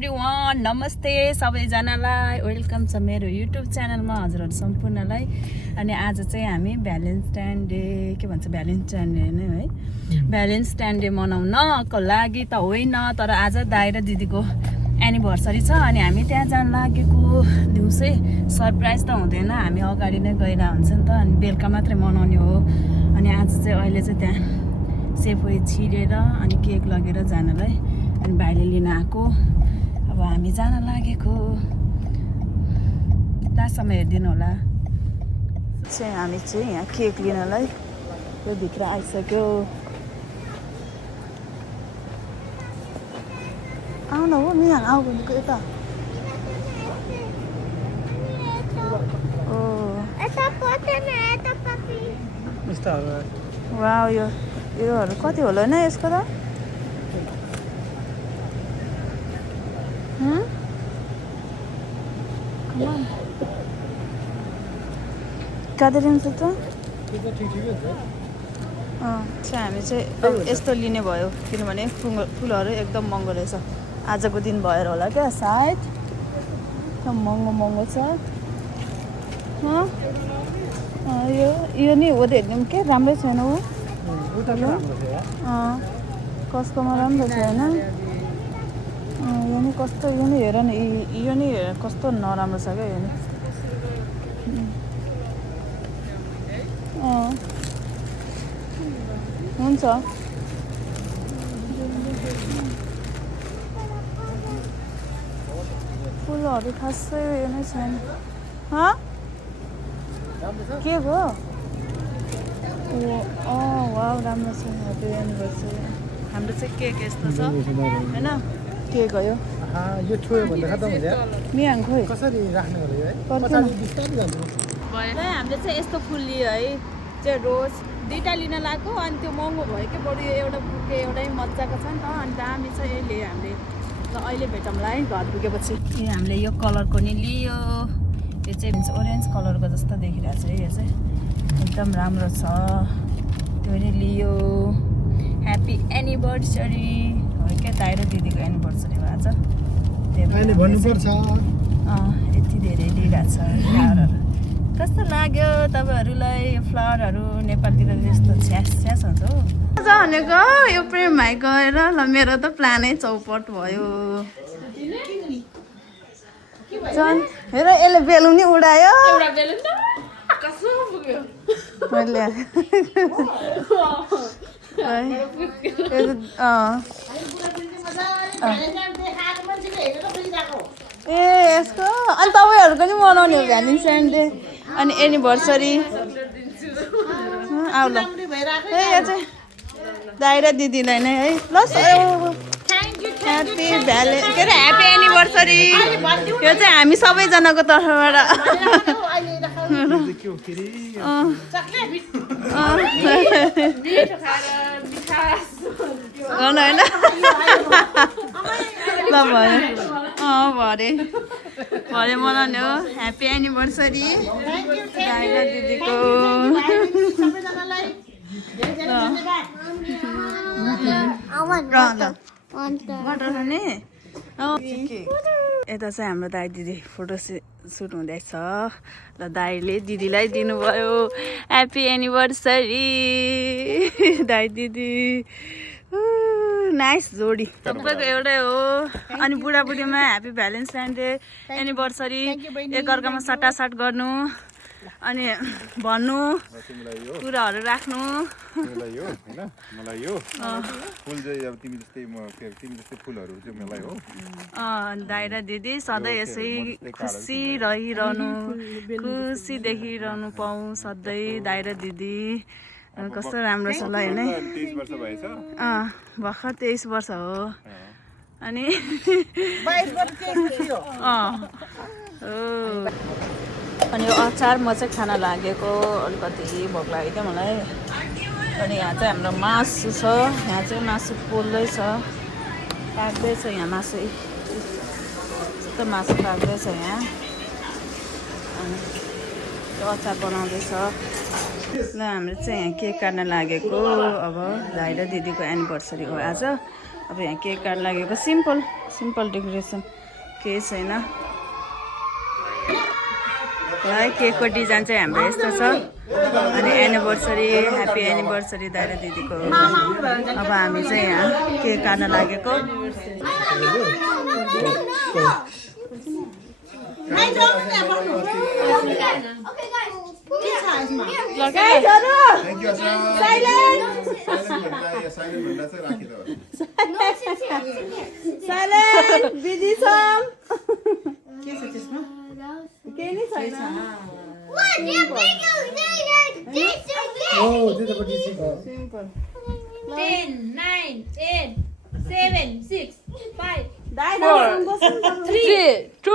Everyone, नमस्ते सबैजनालाई। Welcome छ मेरो युट्युब च्यानलमा हजुरहरू सम्पूर्णलाई। अनि आज चाहिँ हामी भ्यालेन्टाइन डे के भन्छ भ्यालेन्टाइन डे नै है, भ्यालेन्टाइन डे मनाउनको लागि त होइन, तर आज दाइ र दिदीको एनिभर्सरी छ। अनि हामी त्यहाँ जान लागेको दिउँसै सरप्राइज त हुँदैन, हामी अगाडि नै गएर हुन्छ नि त। अनि बेलुका मात्रै मनाउने हो। अनि आज चाहिँ अहिले चाहिँ त्यहाँ सेफवे छिरेर अनि केक लगेर जानलाई अनि भाइले लिन आएको। अब हामी जान लागेको, लास्टसम्म हेरिदिनु होला। चाहिँ हामी चाहिँ यहाँ केक लिनलाई यो भित्र आइसक्यो। आउन हो मियाङ, आऊ भनेको यता। वा योहरू कति होला होइन यसको त? कति लिन्छ त? हामी चाहिँ यस्तो लिने भयो, किनभने फुलहरू एकदम महँगो रहेछ। आजको दिन भएर होला क्या सायद, एकदम महँगो छ। यो नि हो हेर्नु के राम्रै छैन हो, कसकोमा राम्रो छ होइन। यो नि कस्तो, यो नि हेर न, यो नि कस्तो नराम्रो छ क्या यो नि। हुन्छ फुलहरू खासै यो नै छैन। के भयो? वा राम्रो छ। Happy anniversary. हाम्रो चाहिँ केक यस्तो छ होइन, के गयो यो छोयो भन्दा खतम हुन्छ मियाङ खोइ कसरी राख्ने होला यो है हामीले चाहिँ यस्तो फुल लियो है, चाहिँ रोज दुईवटा लिन लाग्यो। अनि त्यो महँगो भयो कि बरु यो एउटा बुके एउटै मजाको छ नि त। अनि दामी छ यसले, हामीले ल अहिले भेटौँला है घर पुगेपछि। हामीले यो कलरको नि लियो, यो चाहिँ ओरेन्ज कलरको जस्तो देखिरहेको छ है, यो चाहिँ एकदम राम्रो छ। त्यो नि लियो। ह्याप्पी एनिभर्सरी हो क्या, दाइ र दिदीको एनिभर्सरी भयो आज। यति धेरै लिइरहेको छ फ्लावरहरू। कस्तो लाग्यो तपाईँहरूलाई यो फ्लावरहरू? नेपालतिर यस्तो छ्यास छ्यास हुन्छ हो भनेको। यो प्रेम भाइ गएर ल मेरो त प्लानै चौपट भयो। झन् हेर यसले बेलुन नि उडायो। मैले यसको अनि तपाईँहरूको नि मनाउने हो भ्यालेन्टाइन डे अनि एनिभर्सरी। आउ ल, यो चाहिँ दाइ र दिदीलाई नै है। ल ह्याप्पी ह्याप्पी एनिभर्सरी। यो चाहिँ हामी सबैजनाको तर्फबाट गर्नु होइन। ल भयो भरे मनाउने हो ह्याप्पी एनिभर्सरी दाइ र दिदीको। यता चाहिँ हाम्रो दाइ दिदी फोटो सुट हुँदैछ। ल दाइले दिदीलाई दिनुभयो ह्याप्पी एनिभर्सरी दाइ दिदी। नाइस जोडी सबैको एउटै हो। अनि बुढाबुढीमा ह्याप्पी भ्यालेन्टाइन डे एनिभर्सरी, एकअर्कामा सटासट गर्नु अनि भन्नु, कुराहरू राख्नु। दाइ र दिदी सधैँ यसै खुसी रहिरहनु, खुसी देखिरहनु पाऊँ सधैँ दाइ र दिदी। कस्तो राम्रो छ ल होइन। भर्खर 23 वर्ष हो। अनि अनि यो अचार म चाहिँ खान लागेको, अलिकति भोक लाग्यो क्या मलाई। अनि यहाँ चाहिँ हाम्रो मासु छ, यहाँ चाहिँ मासु पोल्दैछ, पाक्दैछ यहाँ मासु, यस्तो मासु पाक्दैछ यहाँ। अनि यो अचार बनाउँदैछ। ल हाम्रो चाहिँ यहाँ केक काट्न लागेको। अब दाइ र दिदीको एनिभर्सरी हो आज। अब यहाँ केक काट लागेको सिम्पल डेकोरेसन केही छैन है। केकको डिजाइन चाहिँ हाम्रो यस्तो छ अनि एनिभर्सरी ह्याप्पी एनिभर्सरी दादा दिदीको। अब हामी चाहिँ यहाँ केक काट्न लागेको। Simple. 10, 9, 8, 7, 6, 5, 4, 3, 2,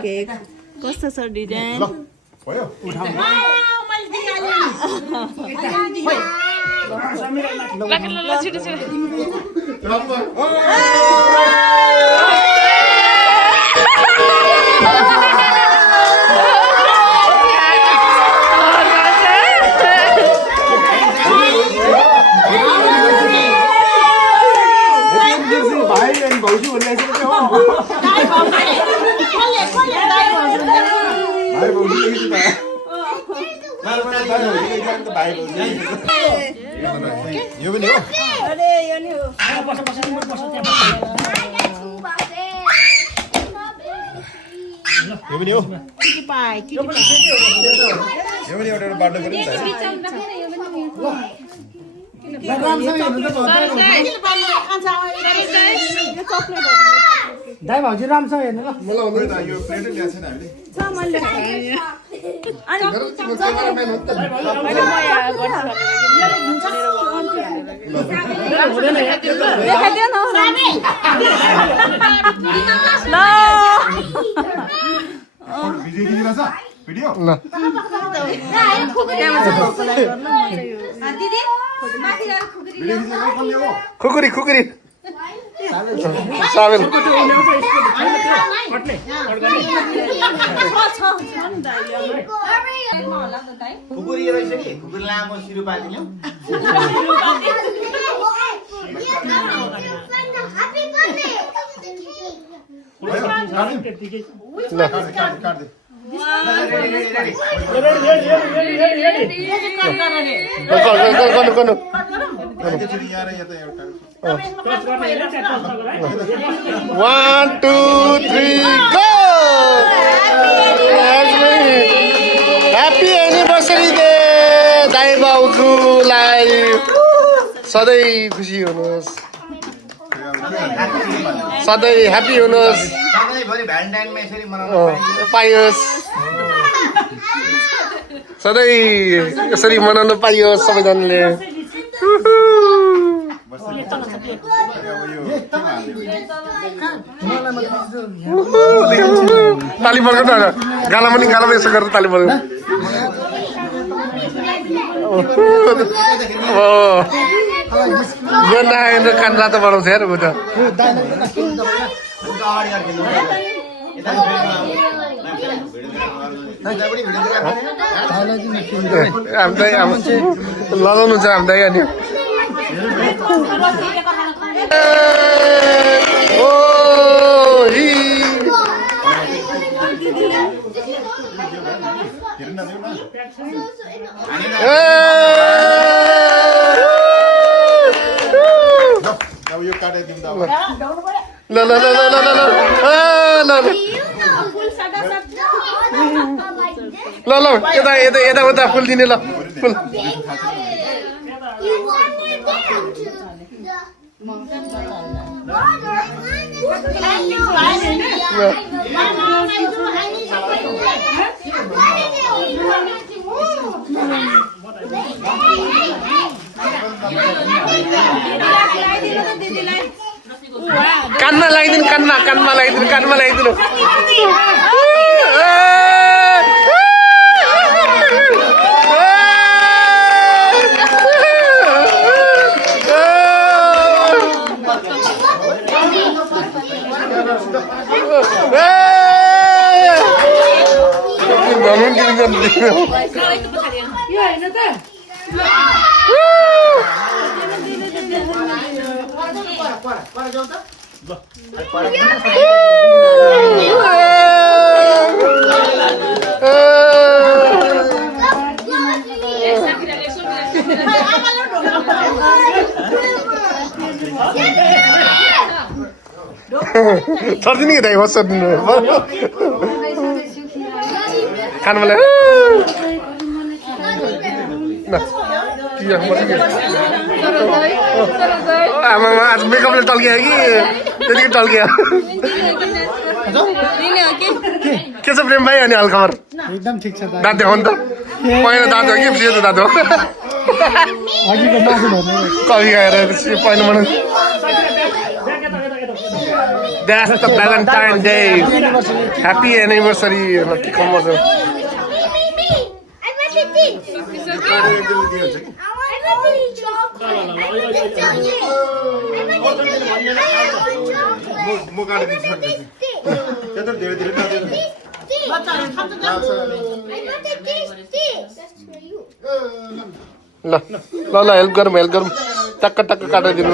केक कस्तो छ डिजाइन यो पनि हो अरे यो नि हो यो पनि हो किटी पाए यो पनि एउटा बाटो गरे नि दाइ भाउजू राम्रोसँग हेर्नु ल मलाई हुँदैन त यो प्लेटै ल्याएको छैन हामीले छ मैले अनि देखाइदियो न ल भिडियो खिचिरहेछ भिडियो भिडियो खिचेर कसले हो खुकुरी खुकुरी साबेल खुकुरी रहेछ कि खुकुरी लामो सिरुपाती ल्याऊ काट्दै गर्नु एकैचोटि यहाँ र यता एउटा 1 2 3 गो ह्याप्पी एनिभर्सरी डे दाइ बाउजूलाई सधैँ खुसी हुनुहोस् सधैँ ह्याप्पी हुनुहोस् सधैँभरि भ्यालेन्टाइनमा यसरी मनाउनु पाइयोस् सधैँ यसरी मनाउन पाइयोस् सबैजनाले ताली बजाउनु न गालामा यसो गरेर ताली बजाउनु यो नआएर कान रातो बनाउँछ यार ऊ त लगाउनु छ हामीलाई अनि अब यो काटाइदिउँ त ल ल ल ल ल ल ल ल यता यता यता उता फुल दिने ल फुल कानमा लगाइदिनु कानमा लगाइदिनु हनुमान गिरी जानु यो होइन त पर जाऊ त सर्दिनु कि दाइ बस सर्दिनु खानु मलाई आमामा आज मेकअपले टल्कियो कि त्यतिकै टल्कियो के छ प्रेम भाइ अनि हालखबर एकदम ठिक छ दाँत देखाउनु त पहिला दाँत हो कि यो त दाँत हो अघिको मासु भन्नु कफी खाएर पहिला मलाई That's the Valentine Day. Happy anniversary. Lucky come on. ल हेल्प गरौँ टक्क टक्क काटाइदिनु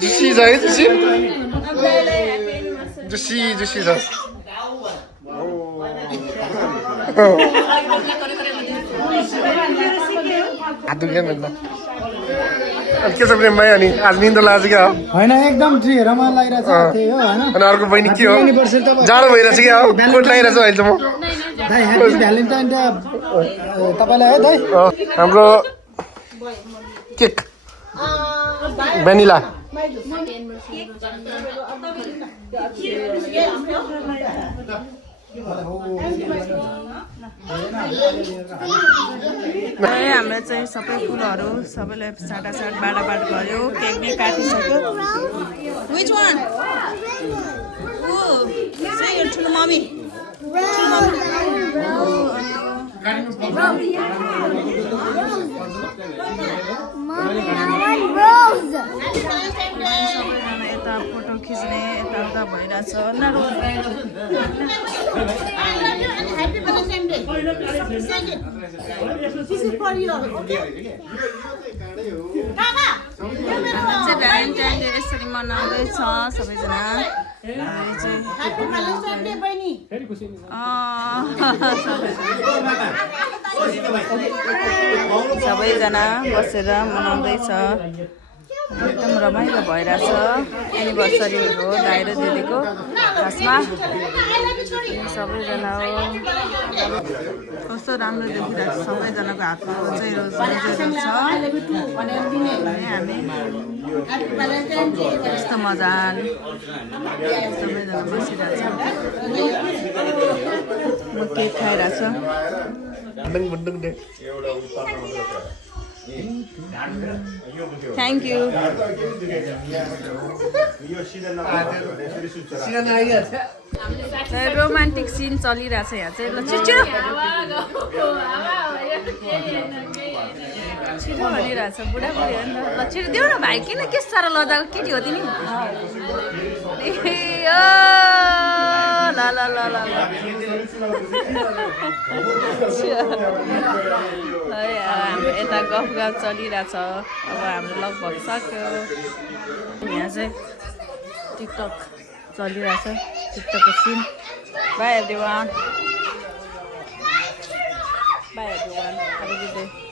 जुसी छ है जुसी जुसी छ हात दुख्यो नि अनि के छ प्रेम भाइ अनि आज निन्द्रा लाग्छ क्या हो होइन एकदम रमाइलो लागिरहेछ त्यही हो होइन अनि अर्को बहिनी के हो जाडो भइरहेछ क्या हो कोट लगाइरहेछ अहिले म दाइ ह्याप्पी भ्यालेन्टाइन डे तपाईँलाई है दाइ हाम्रो केक भ्यानिला हाम्रो चाहिँ सबै फुलहरू सबैलाई साटासाट बाटाबाट गऱ्यो केक पनि काटिसक्यो विच वान ठुलो मम्मी सबैजना यता फोटो खिच्ने यताउता भइरहेछ भ्यालेन्टाइन डे यसरी मनाउँदैछ सबैजना सबैजना बसेर मनाउँदैछ एकदम रमाइलो भइरहेछ एनिभर्सरी हो दाइ र दिदीको खासमा सबैजना हो कस्तो राम्रो देखिरहेको छ सबैजनाको हातमा चाहिँ रोजहरू छ अनि हामी यस्तो मजाले सबैजना बसिरहेछ म केक खाइरहेछ थ्याङ्क यू रोमान्टिक सिन चलिरहेछ यहाँ चाहिँ ल छिटो छिटो भनिरहेछ बुढाबुढी हो नि त ल छिटो देऊ न भाइ किन के साह्रो लजाको केटी हो तिमी ल ल ल ल हाम्रो यता गफ चलिरहेछ अब हाम्रो लगभग सक्यो यहाँ चाहिँ टिकटक चलिरहेछ टिकटकको scene bye everyone bye everyone